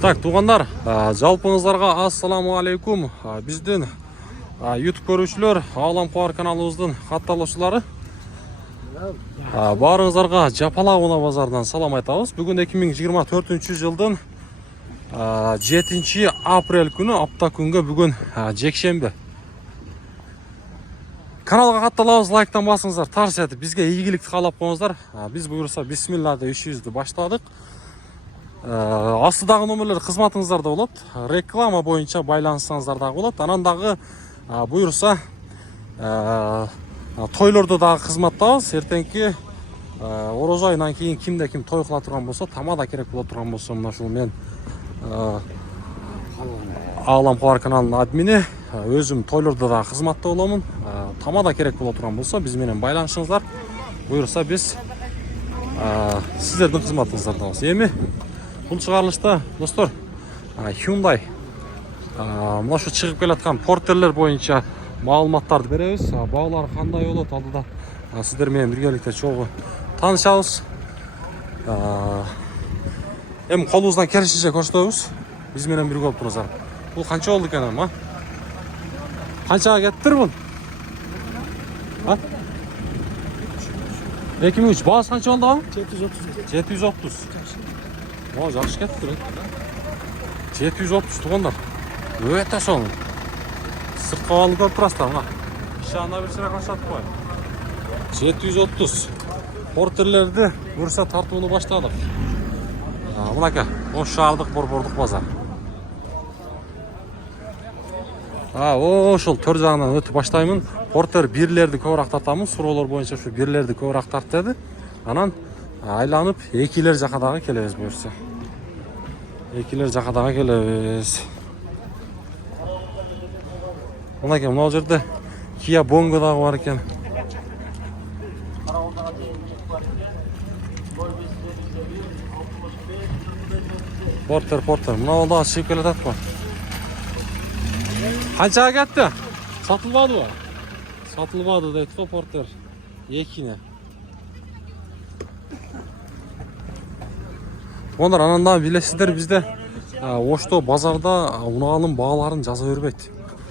Так, туғандар, жалпыңызларға ассаламу алейкум. Біздің YouTube көрушілер, Алам Қуар каналымыздың хатталушылары. Барыңыздарға Жапала Уна базардан салам айтабыз. Бүгін 2024 жылдың 7 апрель күні, апта күнгі бүгін жексенбі. Каналға хатталабыз, лайктан басыңыздар, тарс етіп, бізге игілікті қалап қойыңыздар. Біз бұйырса бисмиллахда 300-ді баштадық. Астыдағы номерлер қызматыңыздарда болады. Реклама бойынша байланысыңыздарда болады. Анандағы бұйырса тойларды дағы қызматтабыз. Ертеңкі оразайынан кейін кімде кім той қыла тұрған болса, тамада керек бола тұрған болса, мына шул мен Алам Қуар каналының админи, өзім тойларды дағы қызматта боламын. Тамада керек бола тұрған болса, бізменен байланысыңыздар. Бұйырса біз сіздердің қызматыңыздардамыз. Еме? Бұл шығарылышта, достар, Hyundai мына шу шығып келатқан портерлер бойынша маалыматтарды береміз. Бағалары қандай болады, алдыда сіздермен біргелікте чоғы танышабыз. Эми қолыңыздан келишинче көрсөтөбүз. Биз менен бирге болуп туруңуздар. Бул канча болду экен, а? Канчага кеттир бул? 2003 баасы канча болду? 730. О, жақсы кетті. 730 туғандар. Өте соң. Сыртқа алып көріп тұрастар. Шағына бір шырақ ашатып қой. 730. Портерлерді бұрса тартуыны баштадық. Мұнака, о шағырдық бордық базар. Шол төр жағынан өтіп баштаймын. Портер бірлерді көбірақ тартамын. Суролар бойынша шу бірлерді көбірақ тарттады. Анан айланып, екілер жақадағы келеміз бұйырса. Екілер жақадағы келеміз. Мұнеке, мұнау жерде Kia Bongo'дағы бар екен. Портер. Мұнау алдағы шығып келетат қой. Қаншаға кетті? Сатылбады ба? Сатылбады дейді қой портер. Екіне. Ондар ананда білесіздер, бізде Ошто базарда унаалым бағаларын жаза өрбейді.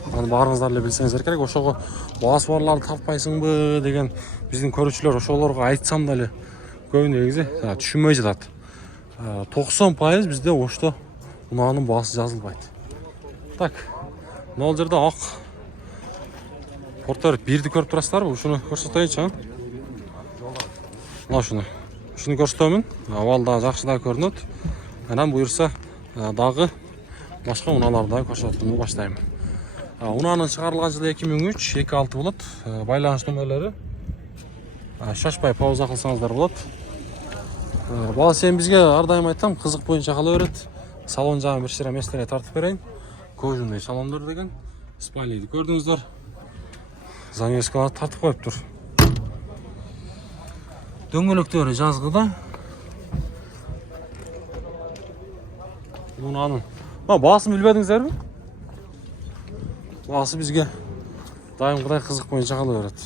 Барыңыздарлы білсеңіздер керек. Ошоға бағасы барларды таппайсың бі деген біздің көрушілер ошоларға айтсам да әлі көбіне егізе түшінмей жатады. 90% бізде Ошто унаалым бағасы жазылбайды. Так, мына жерде ақ портер бірді көріп тұрасыздар бұл. Шыны көрсетейінші. Мына шыны көрсетемін. Авалда жақшыда көрінеді. Анан бұйырса дағы башқа уналарда көрсетуімді баштаймын. Унаның шығарылған жылы 2003, 2.6 болады. Байланыс номерлері. Шашпай пауза қылсаңыздар болады. Бала сен бізге ардайым айтам, қызық бойынша қала өрет. Салон жағын бір шыра местере тартып берейін. Көжіндей салондар деген. Спайлейді көрдіңіздер. Занескалар тартып қойып тұр. Дөңгелектері жазғыда. Унаның. Бағасын білбедіңіздер бі? Бағасы бізге дайым қыдай қызық бойынша қалы өрет.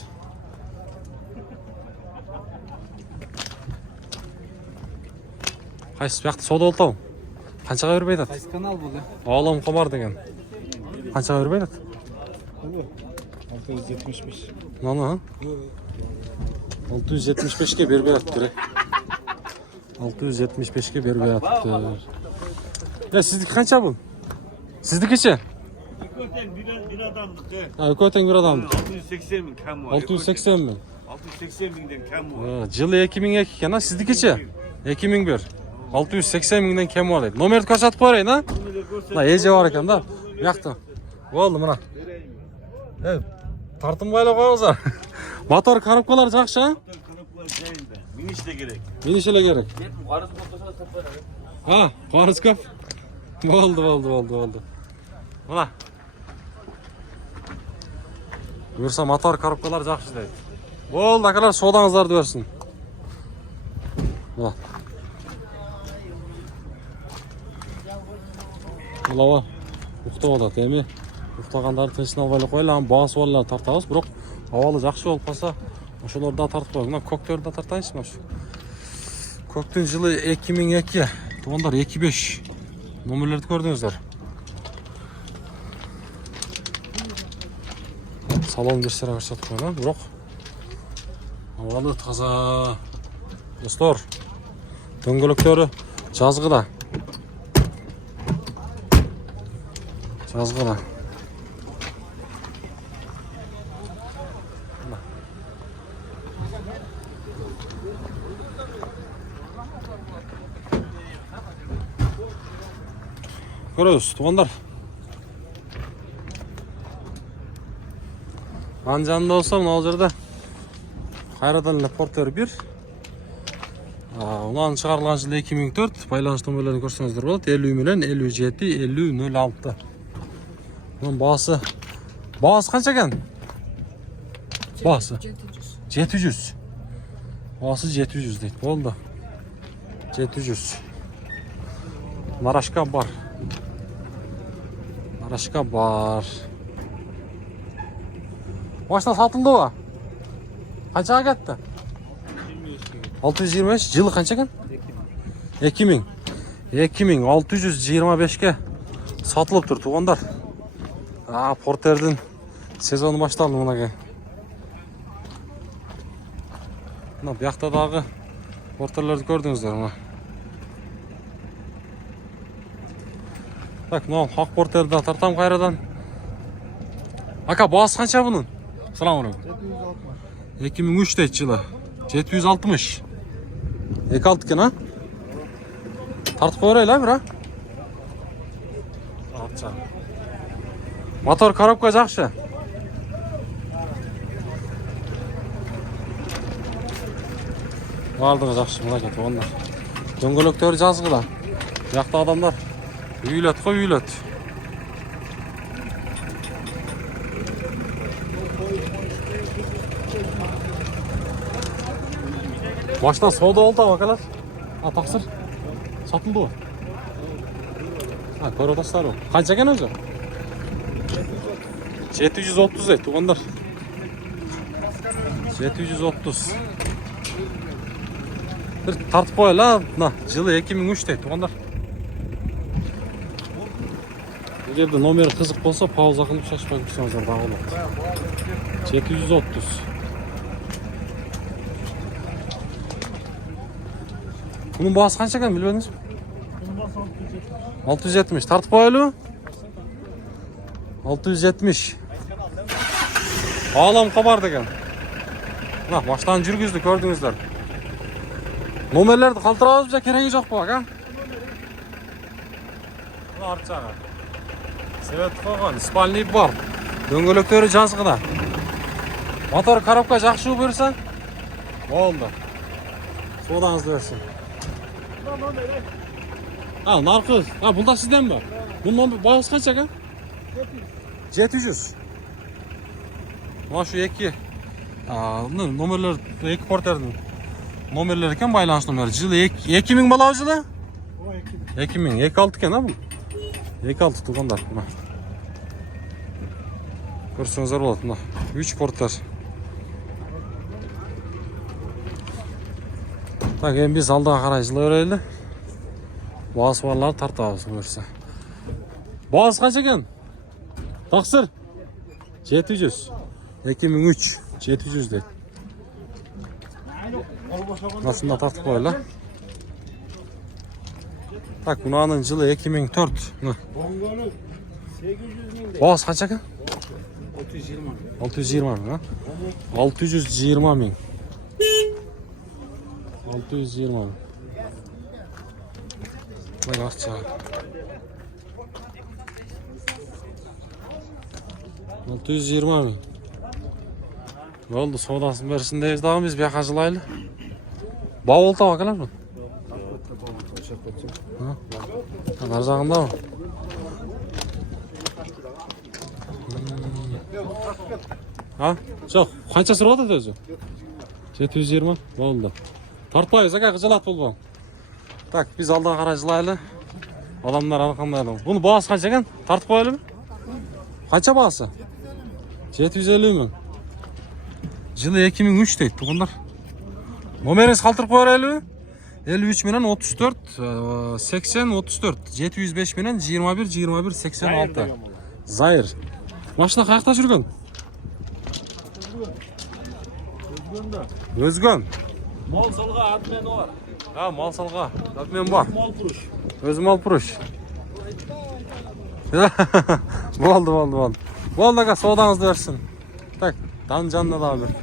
Қайсы бияқты сода олтау? Қаншаға өрбейді? Қайсы канал бұл? Алам Қомар деген. Қаншаға өрбейді? 675. Наны, 675-ке бербей аттыр. 675-ке бербей аттыр. Сіздікі қанша бұл? Сіздікі ше? Көтен bir adamdık. Көтен bir adamdık. 680 bin kam var. 680 bin. 680 binden kam var. Жылы 2002 екен, сіздікі ше? 2001. 680 бинден кем бар дейді. Номерді көрсетіп қойрайын, а? Мына еже бар екен да. Яқты. Болды мына. Тартым байлап қойыңыздар. Мотор коробкалар жақшы, а? Koroplar jayında. Minişle gerek. Minişele gerek. Қарыз көп. Болды. Мына. Бұйырса мотор коробкалар жақшы дейді. Болды, ақылар содаңыздарды берсін. Мына. Мынауа ұқтап алады, әме. Ұқтағандарды теншін албайлы қойылы, бағасы олар тартамыз. Бірақ авалы жақшы болып қалса, ошоларда тартып қойып. Мына көктерді тартайыншы. Көктің жылы 2002. Туғандар 25. Номерлерді көрдіңіздер. Салон берсері көрсетіп қойған, бірақ ауалы таза. Достар, дөңгелектері жазғыда. Жазғыда. Көріңіз, туғандар. Ан жанында болса, мынау жерде қайрадан портер 1. Ұнан шығарылған жылы 2004. Байланыс номерлерін көрсеңіздер болады. 50 миллион 57 50 06. Бұның басы қанша екен? Басы 700. Басы 700 дейді. Болды. 700. Нарашка бар. Нарашка бар. Машина сатылды ба? Қаншаға кетті? 625. Жылы қанша екен? 2000. 2625-ке сатылып тұр, туғандар. Портердің сезоны башталды мұнаға. Бұяқтадағы портерлерді көрдіңіздер. Так, мынау ақ портерді тартам қайрадан. Ака, басы қанша бұның? Салам алейкум. 2003 дейді жылы. 760. 2.6 екен, а? Тартып қойырайлы, бір, а? Мотор коробка жақшы. Бардығы жақшы, мұна кеті, онда. Дөңгелектері жазғыда. Жақта адамдар үйлет қой, үйлет. Машина сода oldu bakalar. Taqsir. Satıldı o. Көріп отырсыздар ғой. Қанша екен өзі? 730 дейді, туғандар. 730. Bir тартып қойылы, жылы 2003 дейді, туғандар. Егерде номері қызық болса, пауза қылып шашпай көрсеңіздер дағы болады. 730. Bunun bağısı kaç ekan bilmediniz mi? 670. Tartıp koyalım. 670. Ağlam kabardı ekan. Baştan жүргізді, gördünüzler. Nomerlerdi kaltırabız bize kereği жоқ bak ha. Artçağı. Sebet koygan, spalniy бар. Дөңгелектері жазғыда. Motor коробка жақшы берсең, болды. Содаңызды берсін. Narkız. Bu da sizden mi? Bunun bağısı kaç ekan? 700. Şu iki. Nomerler, iki porterдің nomerleri eken байланыс номері. Жылы 2000 балау жылы? 2000. 2.6 кен, бұл? 2.6 туғандар. Көрсеңіздер болады. 3 портер. Так, енді біз алдағы қарай жылы өрелі. Bağısı varlar tartağız görse. Bağısı kaç ekan? Taqsir? 700. 2003. 700 deydi. Nasında tartып koyla. Tak, bunun жылы 2004. Bağısı kaç ekan? 620 min. 620 min. 620 min. Bak artçağı. 620 min. Oldu, sodasın berisindeyiz daha biz bir yakacılaylı. Bağ oldu bakalar mı? Arzağında mı? Ha? Çok. Kaça sırada da özü? 720. Oldu. Tartmayız, aka kıcalat bulma. Tak, biz aldan qarajılaylı. Adamlar arkamdaydı. Bunu bağısı kaç ekan? Tartып koyalım mı? Kaça bağısı? 750 min. Жылы 2003 deydi, tuğunlar. Nomeriniz kaldırıp koyaraylı mı? 53 менен 34, 80, 34, 705 менен 21, 21, 86. Зайыр. Машина каякта жүргөн? Өзгөн. Мол салға адмен бар. Мал салга. Адмен бар. Мол пұруш. Өзім алып бұрыш. Болды. Болды аға, содаңызды берсін. Так, дан жанына да бір.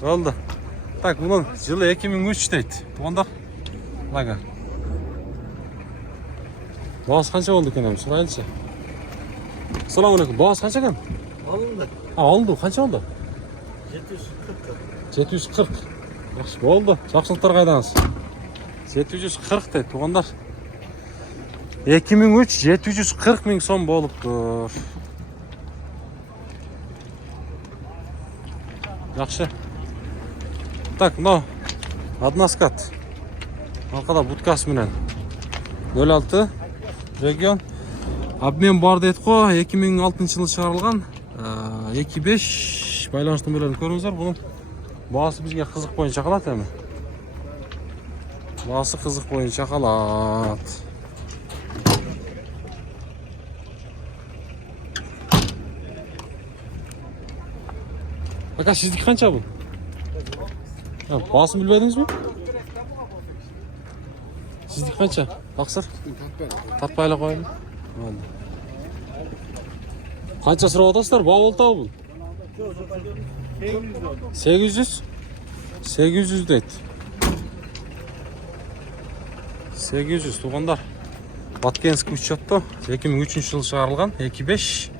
Болды. Так, бұның жылы 2003 дейді. Туғандар. Аға. Бағасы қанша болды екен әмі? Сұрайлышы. Салам алейкум. Бағасы қанша екен? Алынды. Алынды. Қанша болды? 740. 740. Жақсы болды. Жақсылықтар қайдаңыз? 740 дейді. Туғандар. 2003 740 мың сом болып тұр. Жақсы. Так, мынау Односкат. Арқада будкасы менен 06 регион. Обмен бар дедік қой. 2006 жылы шығарылған. 2.5 байланыс нөмірлерін көріңіздер. Бұның бағасы бізге қызық бойынша қалады әмі. Бағасы қызық бойынша қалады. Ака, сіздік қанша бұл? Басын білбедіңіз бе? Сіздік қанша? Тақсыр? Тартпайлы қойын. Қанша сұрап отасыздар? Бау тау бұл? 800? 800 дейді. 800 туғандар. Баткенск учетто 2003 жылы шығарылған 2.5.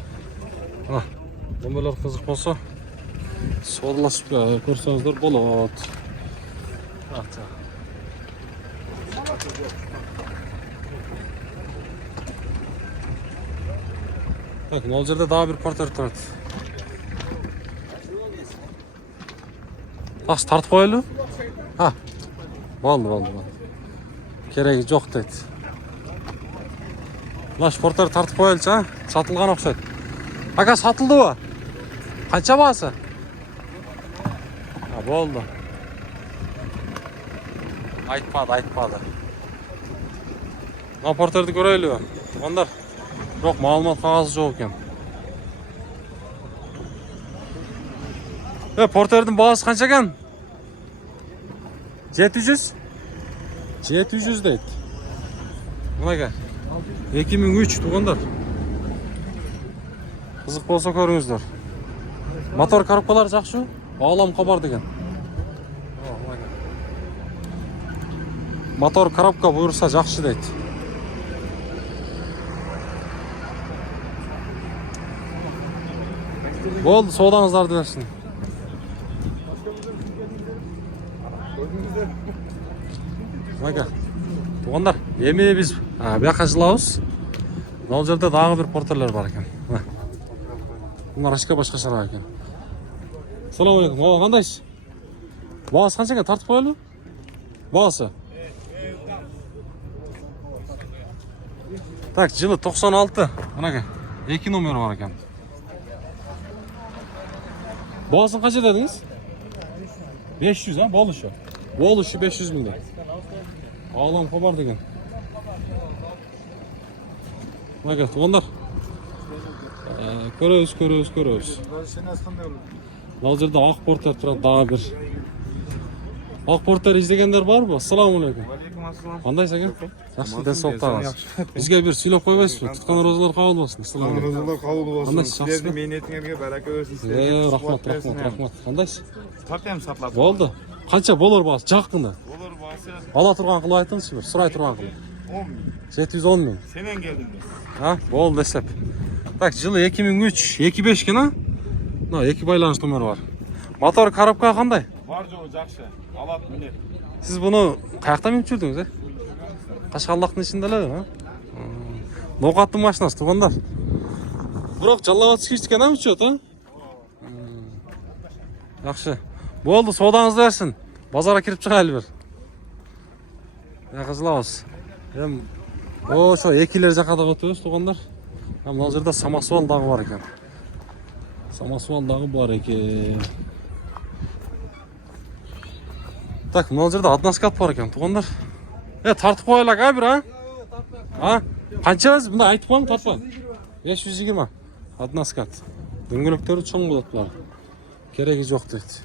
Нөмірлер қызық болса содаласып көрсеңіздер болады. Так, ол жерде дағы бір портер тұрады. Тақсы тартып қойылы? Болды. Керегі жоқ дейді. Лаш портер тартып қойылшы, сатылған оқсайды. Ака, сатылды ба? Қанша бағасы? Болды. Айтпады. Мына портерді көрелі ба? Туғандар. Жоқ, малымат қағазы жоқ екен. Портердің бағасы қанша екен? 700? 700 дейді. Мұнайға. 2003 туғандар. Қызық болса көріңіздер. Мотор коробкалары жақшы? Бағалам қабар деген. Мотор коробка бұйырса жақшы дейді. Болды, содаңыздарды берсін. Туғандар, еме біз бияққа жылауыз. Ол жерде дағы бір портерлер бар екен. Бұнар ашқа башқа шарақ екен. Салам алейкум. Қандайсыз? Бағасы қанша екен? Тартып қойылы? Бағасы? Так, жылы 96. Мұнаға, 2 номері бар екен. Бағасын қанша дедіңіз? 500, бол үші? Бол үші 500 мыңда. Алам қабар деген. Мұнаға, туғандар. Көрөз. Ол жерде ақ портер тұрады, дағы бір. Ақ портер іздегендер бар ба? Ассаламу алейкум. Қандай сәкен? Жақсы, дәс соқтағыз. Бізге бір сөйлеп қойбайсыз ба? Тұтқан розалар қабыл болсын. Розалар қабыл болсын. Сіздердің менетіңерге бәрәкі өрсін. Рахмат. Қандайсыз? Тартем саплап. Болды. Қанша болар бағасы? Жақында? Болар басы. Ала тұрған қылы айтыңызшы бір, сұрай тұрған қылы. 10 мың. 710 мың. Сенен келдім біз. Болды десеп. Так, жылы 2003, 2.5 кен, екі байланыс номері бар. Мотор коробка қандай? Бар жоғы жақшы. Алат мінет. Сіз бұны қаяқта меніп жүрдіңіз, Қашқалдақтың ішінделі, Ноқаттың машинасы, туғандар. Бірақ жаллаватсыз кештікен үчет, Жақшы. Болды, содаңызды берсін. Базара кіріп шыға әлі бір. Қызылауыз. Ошо, екілер жақада өтөз, туғандар. Бұл жерде самосвал дағы бар екен. Самосвал дағы бар екен. Так, мына жерде односкат бар екен, туғандар. Тартып қойылак, а, бір, а? Қанша біз? Бұнда айтып қойым, тартпайым. 520. Односкат. Дөңгелектері чоң болады бұлар. Керегі жоқ дейді.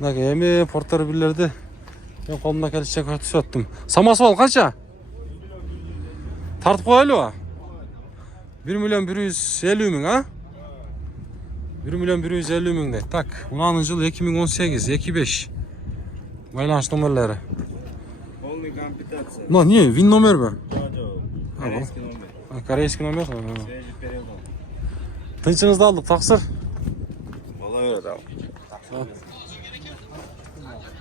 Эми портер бирлерди мен колумда келишче көрсөтүп өттүм. Самосвал канча? Тартып коелубу? 1.150.000, а? 1.150.000 дейт. Так, мунанын жылы 2018, 25. Байланыш номерлери. Полный комплектация. Но не, вин номерби? Корейский номер. Корейский номер. Свежий перевод. Тынчыңызды алдык, таксыр.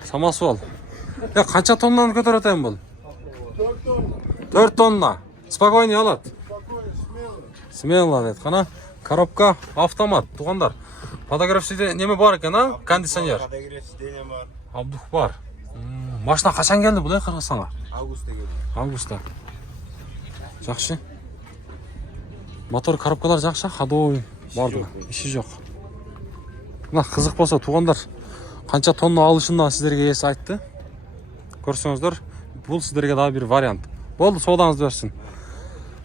Самосвал. Канча тоннаны көтөрөт эми бул? 4 тонна. Спокойный алат. Смело дейт. Кана коробка автомат, тугандар. Подогревчиде неме бар экен, а? Кондиционер. Подогревчиде бар. Абдух бар. Машина качан келди бул, Кыргызстанга? Августта келди. Августта. Жакшы. Мотор коробкалар жакшы, ходовой барды. Иши жок. Мына кызык болсо тугандар, канча тонна алышынан сиздерге эси айтты. Көрсөңүздөр, бул сиздерге дагы бир вариант. Болду, соодаңызды берсин.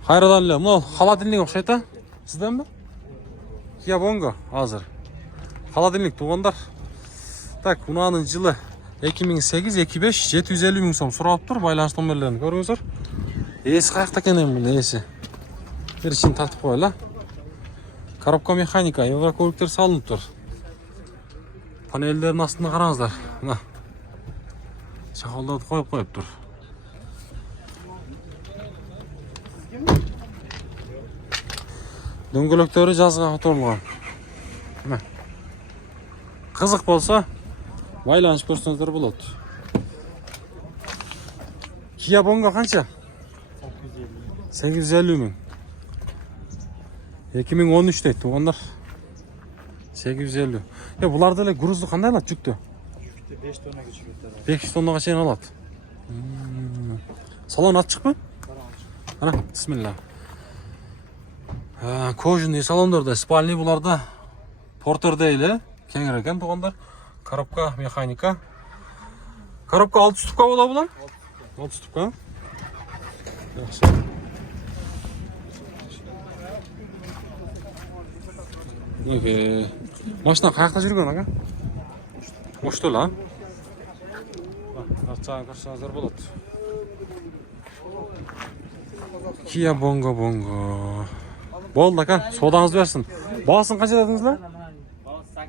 Кайрадан эле, мына холодильник окшойт, а? Сизденби? Kia Bongo азыр. Холодильник тугандар. Так, мунанын жылы 2008-25 750.000 сом суралыптыр. Байланыш номерлерин көрүңүздөр. Эси каякта экен эми бул эси? Бир ичин тартып коелу. Коробка механика, еврокөлүктөр салынып тур. Панелдердин астына караңыздар. Мына. Чакалдарды коюп тур. Дөңгөлөктөрү жазга которулган. Мына. Кызык болсо, байланыш көрсөңүздөр болот. Kia Bongo канча? 850.000. 2013 дейт тугандар. 850. Буларды эле грузду кандай алат, жүктү? 5 тонна көчүрөт. 5 тоннага чейин алат. Салон ачыкпы? Ана, бисмилла. Кожаный салондорда, спальный буларда портерде эле кеңири экен тугандар. Коробка механика. Коробка 6 ступка болобу булар? 6 ступка. Жакшы. Машина каякта жүргөн ага? Ошто эле, а? Ачагын көрсөңүздөр болот. Kia Bongo. Болду ака, соодаңызды берсин. Баасын канча дедиңиз?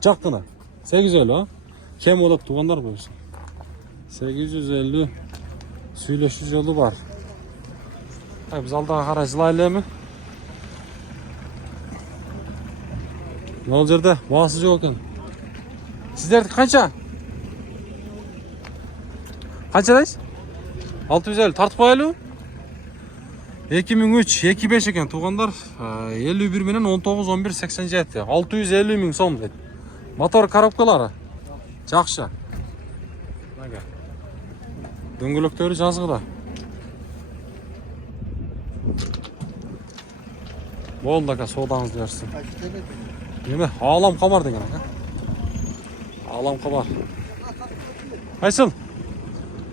Жактыны. 850, а? Кем болот тугандар болсун. 850 сүйлөшүү жолу бар. Биз алдыга карай жылайлы эми. Мол жерде баасы жок экен. Сиздердики канча? Канча дейсиз? 650 тартып коелу? 2003-25 екен туғандар, 51 менен 19-11-87, 650.000 сом дейт. Мотор коробкалары жакшы. Дөңгөлөктөрү жазгыда. Болду ака, соодаңызды берсин. Неме? Алам камар деген ака. Алам камар. Айсыл?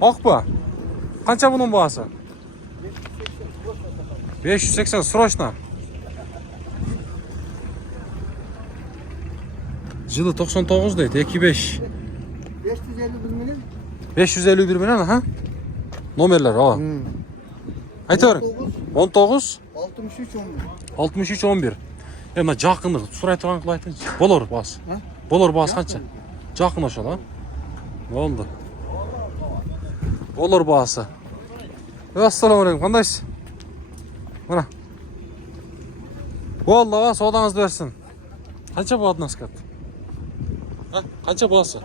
Акпы? Канча бунун баасы? 580 срочно. Жылы 99 дейт, 25. 551 менен, аха. Номерлер, ооба. Айта бериң. 19 63-11. Мына жакын сурай турган кылып айтыңызчы. Болор баасы. Болор баасы канча? Жакын ошол, а? Болду. Болор баасы. Ассаламу алейкум, кандайсыз? Мына. Болду, а, соодаңызды берсин. Канча бу односкат? Канча баасы?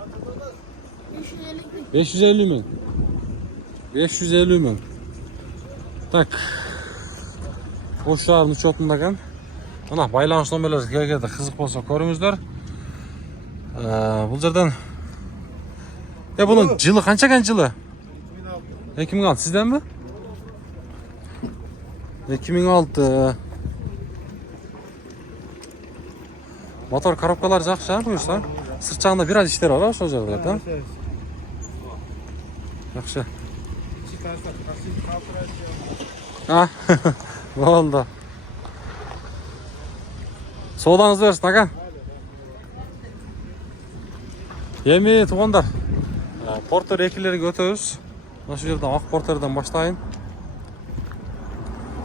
550.000. 550.000. Так. Ошолардын учетунда экен. Мына байланыш номерлери кергенде кызык болсо көрүңүздөр. Бул жерден бунун жылы канча экен жылы? 2006. Сизденби? 2006. Мотор коробкалары жакшы, буюрса. Sırt жағында biraz işler var ошол жерде, да? Evet. Жақсы. Çıkarsa kasayı kaldıracağım. Ha, болды. Саудаңыз берсін, ака. Эми туғандар, портер екілерге өтөбүз. Ошол жерден ак портерден баштайын.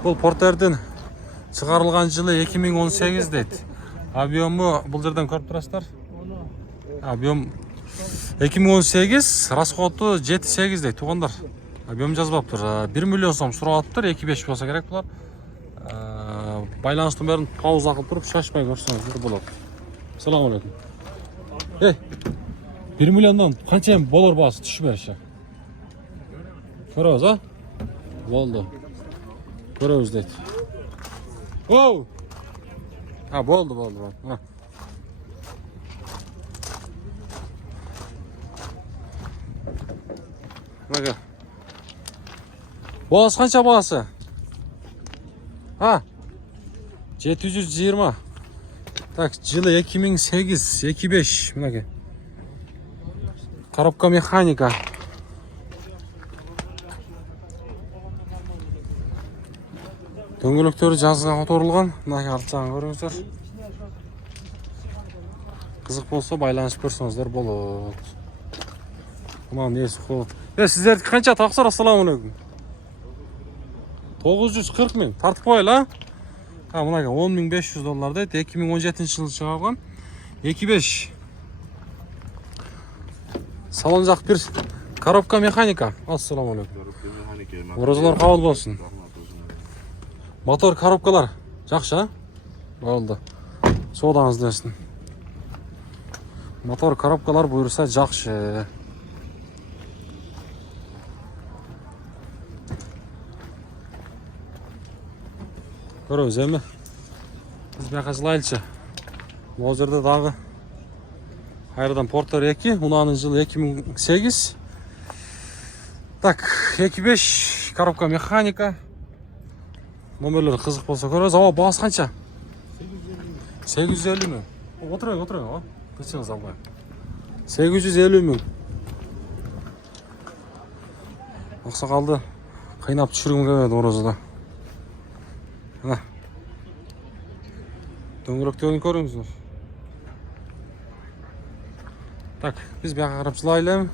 Бул портердин чыгарылган жылы 2018 дейт. Объему бул жерден көрүп турасыздар. Объем 2018, расходу 7-8 дейт туғандар. Объем жазбаптыр. 1 миллион сом суралыптыр, 2-5 болса керек булар. Байланыштын бәрін пауза кылып туруп, шашпай көрсөңүздөр болот. Салам алейкум. 1 миллиондон канча болор баасы түшпөйшү. Көрөбүз, а? Болду. Көрөбүз дейт. Оу! Болду. Мага. Баасы канча баасы? 720. Так, жылы 2008, 2.5. Мынаке. Коробка механика. Дөңгөлөктөрү жазга которулган. Мынаке арт жагын көрүңүздөр. Кызык болсо байланышып көрсөңүздөр болот. Мына несі болот. Сиздердики канча таксыр? Ассаламу алейкум. 940 миң. Тартып коелу, а? Мынаке $10.500 дейт. 2017 жылы чыгарылган. 2.5. Салон жак бир коробка механика. Ассаламу алейкум. Оразалар кабыл болсун. Мотор коробкалар жакшы, а? Болду. Соодаңыз берсин. Мотор коробкалар буйрса жакшы. Көрөбүз эми. Биз бияка жылайлычы. Могу жерде дагы кайрадан Портер 2, унанын жылы 2008. Так, 2.5 коробка механика. Номерлери кызык болсо көрөбүз. Баасы канча? 850 миң. Отуруң, Кычыңыз албай. 850 миң. Аксакалды кыйнап түшүргүм келбеди оразада. Дөңгөлөктөрүн көрүңүздөр. Так, биз бияка карап жылайлы.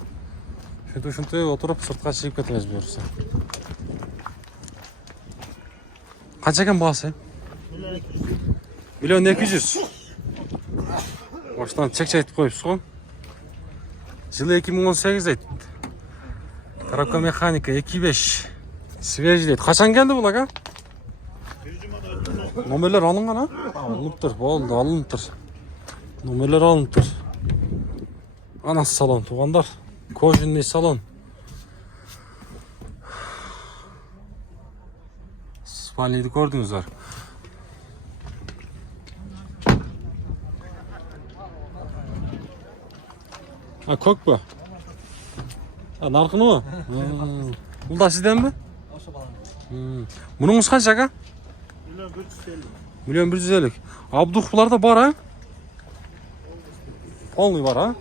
Ушинтип отуруп сыртка чыгып кетебиз буюрса. Канча экен баасы? 1.200 миң. Баштан чек айтып коюпсуз го. Жылы 2018 дейт. Коробка механика 2.5. Свежий дейт. Качан келди бул, ака? Номерлер алынган, а? Алыныптыр, болду, алыныптыр. Номерлер алыныптыр. Ана салон, тугандар. Кожаный салон. Спальныйды көрдүңүздөр. Көк бі? Нарқыны ма? Бұл да сізден бі? Мұныңыз қанша, ака? 1.150. Абдух бұларда бар, а? Полный бар, а?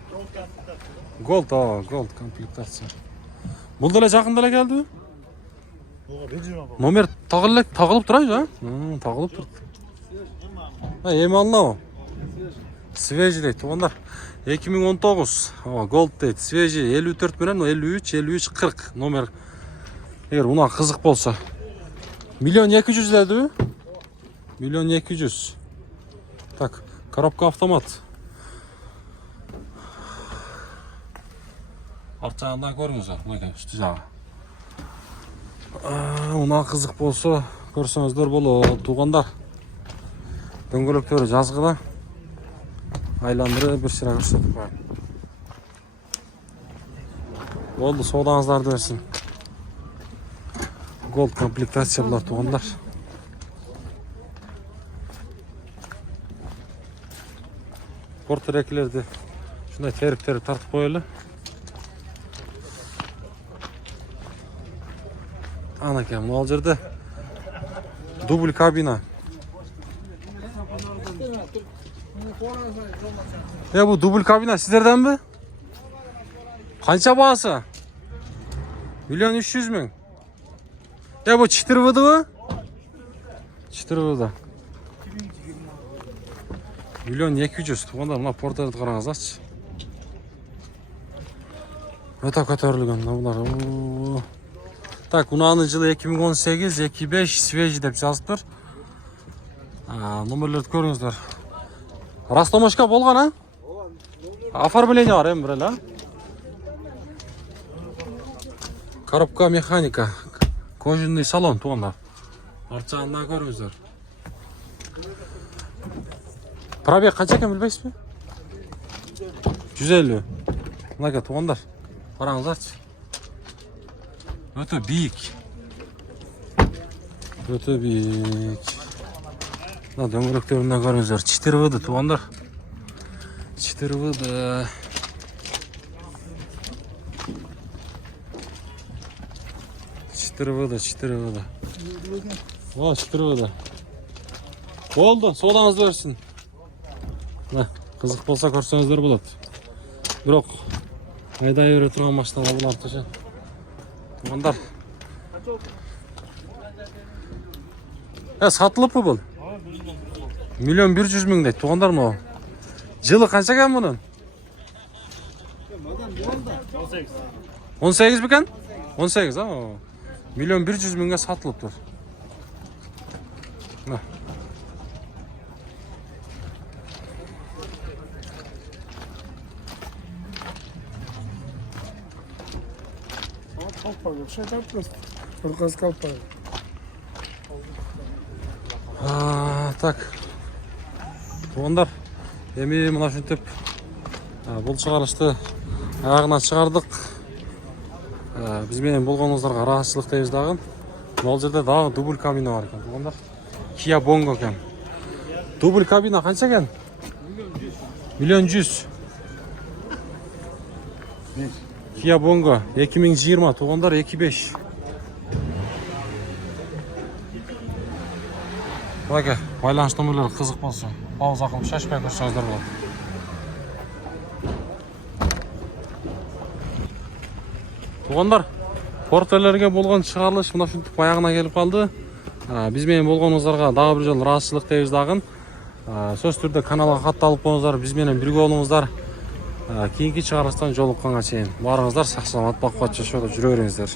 Голд, голд комплектация. Бұл да жақында келді? Номер тағылып тұрайыз, а? Тағылып тұрды. Еми алына. Свежий дейді, туғандар. 2019 Gold дейт, свежий 54 менен 53 40 номер. Эгер уна кызык болсо 1.200 миң дедиби? 1.200 миң. Так, коробка автомат. Арт жагында көрүңүздөр, мына үстү жагы. Уна кызык болсо көрсөңүздөр болот, туугандар. Дөңгөлөктөрү жазгыда. Айландырып bir sıra көрсөтүп коюм. Болду, соодаңыздарды берсин. Gold комплектация булар, туугандар. Портер экилерди ушундай терип тартып коелу. Анакем, могул жерде дубль кабина. Bu dubl kabina sizlerden mi? Kança bağısı? 1.300.000. Bu çıtır vıdı mı? Çıtır vıdı. 1.200.000. Tuğanda buna portret karanız aç. Öte kötörülgen bunlar. Tak, unağının жылы 2018, 25 свежий деп жазыптыр. Номерлерді көріңіздер. Растамашка болған, а? Оформление бар, бір эле. Коробка механика. Кожаный салон туғандар. Арт жағында көріңіздер. Пробег қанша екен білбейсіз бе? 150. Мынака туғандар. Қараңыздаршы. Өте биік. Өте биік. Мына дөңгелектерінен көріңіздер. 4 выды туғандар. 4 выды. О, 4 выды. Болды, содаңызды өрсін. Қызық болса көрсеңіздер болады. Бірақ айдай өре тұрған машиналар бұлар тұшы. Туғандар. Сатылып бұл? 1.100.000 дейді. Туғандар мұ? Жылы қанша кән бұның? 18 бекен? 18, 1.100.000-ге сатылып тұр. Так. Туғандар. Еме мұна шүнтіп бұл шығарышты аяғынан шығардық. Бізбенен болғаныңыздарға рахатшылық дейміз дағын. Бұл жерде дағы дубль кабина бар екен. Туғандар. Kia Bongo екен. Дубль кабина қанша екен? 1.100.000. Kia Bongo 2020 туғандар 2.5. Бұлаке, байланыс нөмірлері қызық болсын. Ауыз ақылып шашпай көрсеңіздер болады. Туғандар, портфелерге болған шығарылыш мұна шүнтіп баяғына келіп қалды. Бізмен болғаныңыздарға дағы бір жол рахатшылық дейміз дағын. Сөз түрде каналға қатталып болыңыздар, бізменен бірге болыңыздар. Кейінгі шығарылыстан жолыққанға шейін барыңыздар, сақ-саламат бақуатты жүре беріңіздер.